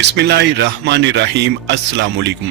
बिस्मिल्लाहिर्रहमानिर्रहीम अस्सलाम वालेकुम।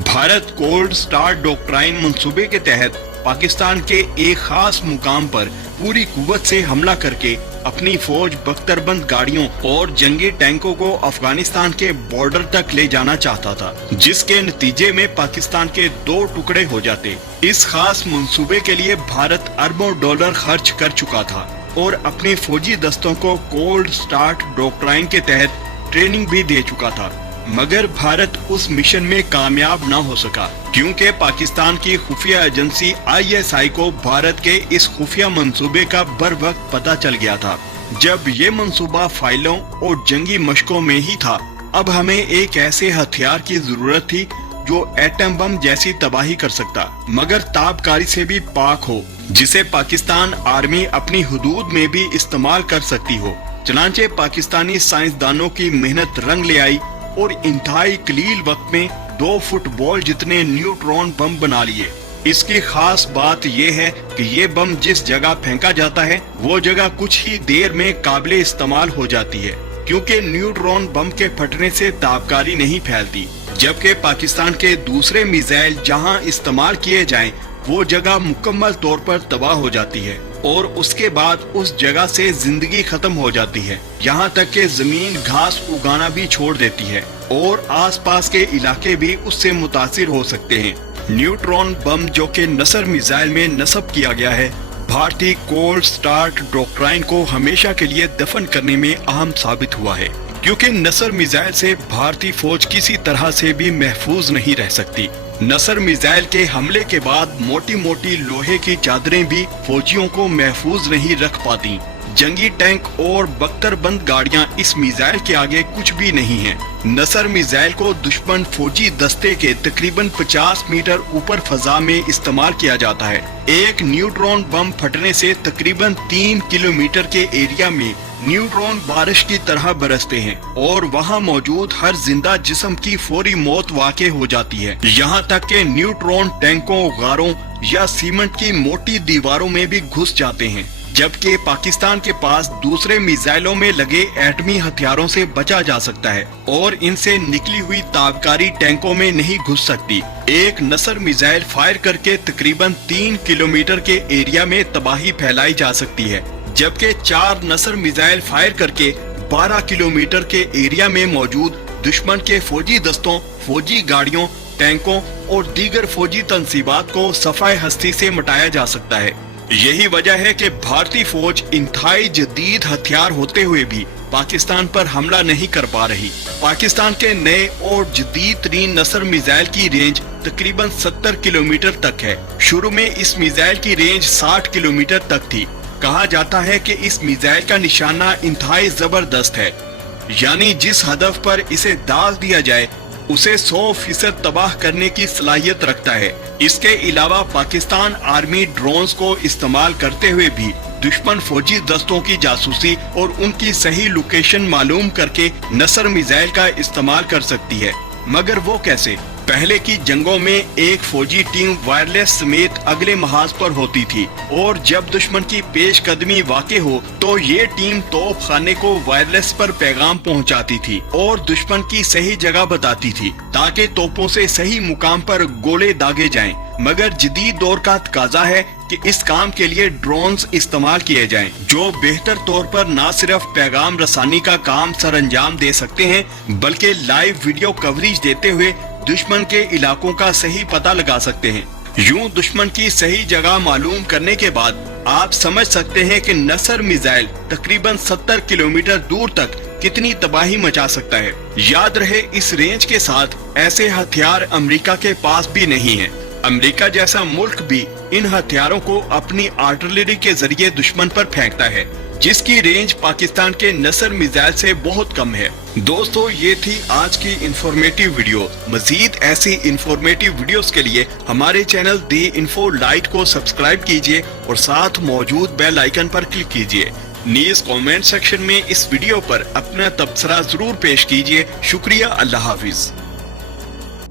भारत कोल्ड स्टार डॉक्ट्राइन मंसूबे के तहत पाकिस्तान के एक खास मुकाम पर पूरी कुव्वत से हमला करके अपनी फौज बख्तरबंद गाड़ियों और जंगी टैंकों को अफगानिस्तान के बॉर्डर तक ले जाना चाहता था, जिसके नतीजे में पाकिस्तान के 2 टुकड़े हो जाते। इस खास मंसूबे के लिए भारत अरबों डॉलर खर्च कर चुका था और अपने फौजी दस्तों को कोल्ड स्टार्ट डॉक्ट्राइन के तहत ट्रेनिंग भी दे चुका था, मगर भारत उस मिशन में कामयाब न हो सका क्योंकि पाकिस्तान की खुफिया एजेंसी ISI को भारत के इस खुफिया मंसूबे का बर वक्त पता चल गया था। जब ये मंसूबा फाइलों और जंगी मशकों में ही था, अब हमें एक ऐसे हथियार की जरूरत थी जो एटम बम जैसी तबाही कर सकता मगर ताबकारी से भी पाक हो, जिसे पाकिस्तान आर्मी अपनी हुदूद में भी इस्तेमाल कर सकती हो। चनांचे पाकिस्तानी साइंसदानों की मेहनत रंग ले आई और इंतहाई कलील वक्त में 2 फुटबॉल जितने न्यूट्रॉन बम बना लिए। इसकी खास बात यह है कि ये बम जिस जगह फेंका जाता है वो जगह कुछ ही देर में काबिले इस्तेमाल हो जाती है, क्योंकि न्यूट्रॉन बम के फटने से ताबकारी नहीं फैलती, जबकि पाकिस्तान के दूसरे मिसाइल जहां इस्तेमाल किए जाएं वो जगह मुकम्मल तौर पर तबाह हो जाती है और उसके बाद उस जगह से जिंदगी खत्म हो जाती है। यहाँ तक कि जमीन घास उगाना भी छोड़ देती है और आसपास के इलाके भी उससे मुतासिर हो सकते हैं। न्यूट्रॉन बम जो कि नसर मिसाइल में नस्ब किया गया है, भारतीय कोल्ड स्टार्ट डॉक्ट्राइन को हमेशा के लिए दफन करने में अहम साबित हुआ है, क्योंकि नसर मिसाइल से भारतीय फौज किसी तरह से भी महफूज नहीं रह सकती। नसर मिसाइल के हमले के बाद मोटी मोटी लोहे की चादरें भी फौजियों को महफूज नहीं रख पाती। जंगी टैंक और बख्तरबंद गाड़ियां इस मिसाइल के आगे कुछ भी नहीं हैं। नसर मिसाइल को दुश्मन फौजी दस्ते के तकरीबन 50 मीटर ऊपर फजा में इस्तेमाल किया जाता है। एक न्यूट्रॉन बम फटने से तकरीबन 3 किलोमीटर के एरिया में न्यूट्रॉन बारिश की तरह बरसते हैं और वहां मौजूद हर जिंदा जिस्म की फौरी मौत वाक़ई हो जाती है। यहाँ तक कि न्यूट्रॉन टैंकों, गारों या सीमेंट की मोटी दीवारों में भी घुस जाते हैं, जबकि पाकिस्तान के पास दूसरे मिसाइलों में लगे एटमी हथियारों से बचा जा सकता है और इनसे निकली हुई ताबकारी टैंकों में नहीं घुस सकती। एक नसर मिसाइल फायर करके तकरीबन 3 किलोमीटर के एरिया में तबाही फैलाई जा सकती है, जबकि 4 नसर मिसाइल फायर करके 12 किलोमीटर के एरिया में मौजूद दुश्मन के फौजी दस्तों, फौजी गाड़ियों, टैंकों और दीगर फौजी तंसीबात को सफाए हस्ती से मिटाया जा सकता है। यही वजह है कि भारतीय फौज इंतहाई जदीद हथियार होते हुए भी पाकिस्तान पर हमला नहीं कर पा रही। पाकिस्तान के नए और जदीद तरीन नसर मिसाइल की रेंज तकरीबन 70 किलोमीटर तक है। शुरू में इस मिसाइल की रेंज 60 किलोमीटर तक थी। कहा जाता है कि इस मिसाइल का निशाना इंतहाई जबरदस्त है, यानी जिस हदफ पर इसे दाग दिया जाए उसे 100% तबाह करने की सलाहियत रखता है। इसके अलावा पाकिस्तान आर्मी ड्रोन्स को इस्तेमाल करते हुए भी दुश्मन फौजी दस्तों की जासूसी और उनकी सही लोकेशन मालूम करके नसर मिसाइल का इस्तेमाल कर सकती है, मगर वो कैसे? पहले की जंगों में एक फौजी टीम वायरलेस समेत अगले महाज पर होती थी और जब दुश्मन की पेश कदमी वाक़ई हो तो ये टीम तोप खाने को वायरलेस पर पैगाम पहुंचाती थी और दुश्मन की सही जगह बताती थी ताकि तोपों से सही मुकाम पर गोले दागे जाएं। मगर जदीद दौर का तकाजा है कि इस काम के लिए ड्रोन्स इस्तेमाल किए जाएं, जो बेहतर तौर पर न सिर्फ पैगाम रसानी का काम सरअंजाम दे सकते हैं बल्कि लाइव वीडियो कवरेज देते हुए दुश्मन के इलाकों का सही पता लगा सकते हैं। यूं दुश्मन की सही जगह मालूम करने के बाद आप समझ सकते हैं कि नसर मिसाइल तकरीबन 70 किलोमीटर दूर तक कितनी तबाही मचा सकता है। याद रहे, इस रेंज के साथ ऐसे हथियार अमेरिका के पास भी नहीं है। अमेरिका जैसा मुल्क भी इन हथियारों को अपनी आर्टिलरी के जरिए दुश्मन पर फेंकता है, जिसकी रेंज पाकिस्तान के नसर मिसाइल से बहुत कम है। दोस्तों, ये थी आज की इंफॉर्मेटिव वीडियो। मजीद ऐसी इंफॉर्मेटिव वीडियोस के लिए हमारे चैनल दी इन्फो लाइट को सब्सक्राइब कीजिए और साथ मौजूद बेल आइकन पर क्लिक कीजिए। नीज कमेंट सेक्शन में इस वीडियो पर अपना तबसरा जरूर पेश कीजिए। शुक्रिया। अल्लाह हाफिज।